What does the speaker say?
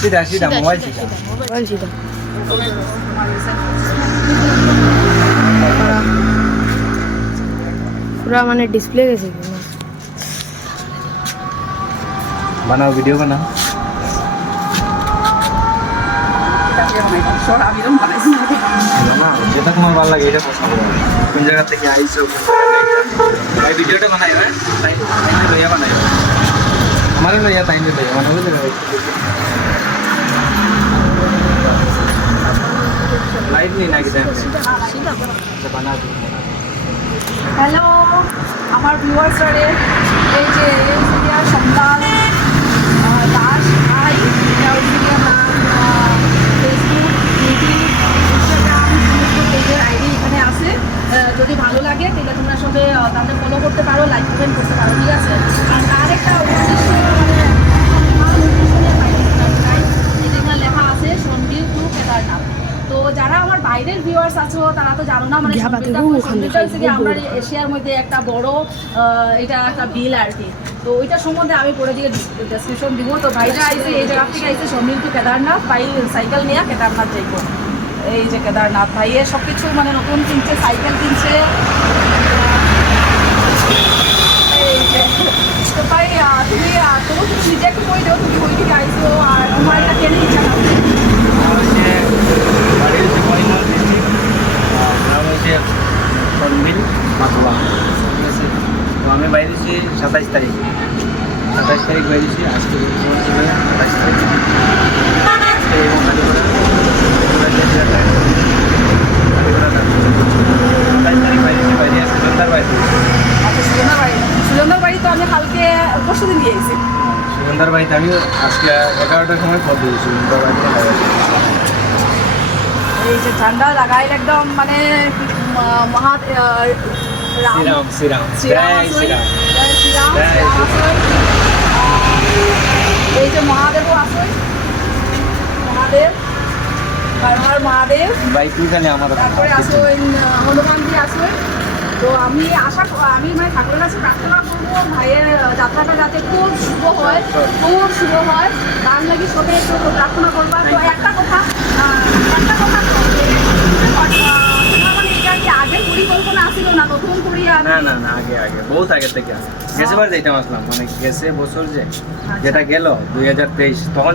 सीधा सीधा मोबाइल सीधा पूरा माने डिस्प्ले कैसे बनाओ वीडियो बनाओ যেটা তোমার ভালো লাগে এটা প্রশ্ন করো কোন জায়গা থেকে আইছো ভাই ভিডিওটা বানাই হ্যাঁ তাই লইয়া বানাই আমারে লইয়া তাই লইয়া বানাবো যে লাইট নেই নাকি টাইম বানা হ্যালো আমার ভিউয়ার্সরে এই যে সন্তান দাস ভাই ফেসবুক ইউটিউব ইনস্টাগ্রাম সমস্ত পেজের আইডি এখানে আছে যদি ভালো লাগে তাহলে তোমরা সবে তাদের ফলো করতে পারো লাইক কমেন্ট করতে পারো ঠিক আছে আর তার একটা উদ্দেশ্য যেখানে লেখা আছে সন্দির টু কেদারনাথ তো যারা আমার বাইরের ভিউয়ার্স আছো তারা তো জানো না মানে আমরা এশিয়ার মধ্যে একটা বড় এটা একটা বিল আর কি তো ওইটার সম্বন্ধে আমি পরে দিয়ে ডেসক্রিপশন দিব তো ভাইরা আইসে এই জায়গা থেকে আইসে সন্দির টু কেদারনাথ ভাই সাইকেল নিয়ে কেদারনাথ যাইব এই যে কেদারনাথ ভাইয়ের সব কিছু মানে নতুন কিনছে সাইকেল কিনছে এই যে তো ভাই তুমি নিজে একটু কই দাও তুমি ওই দিকে আইসো আর তোমার এটা কেনে ইচ্ছা না সন্দিল মাতুয়া ঠিক আছে তো আমি বাইরেছি 27 তারিখ বাইরেছি আজকে 27 তারিখ এবং সুজনদার বাড়ি তো আমি কালকে পরশু দিন গিয়েছি সুজনদার বাড়িতে আমি আজকে 11টার সময় পথ দিয়েছি সুজনদার বাড়িতে এই যে ঠান্ডা লাগাইল একদম মানে মহা শ্রীরাম এই যে মহাদেবও আছে মহাদেব হর মহাদেব বাইক তুইখানে আমার তারপরে আসো হনুমানজি আসবে তো আমি মানে ঠাকুরের কাছে প্রার্থনা করবো ভাইয়ের যাত্রাটা যাতে খুব শুভ হয় তার লাগি সবে একটু প্রার্থনা করবা তো একটা কথা মানে এটা কি আগের পরিকল্পনা আসছিল না নতুন করিয়া না আগে বহুত আগে থেকে গেছে বার যেটা আসলাম মানে গেছে বছর যেটা গেল 2023 তখন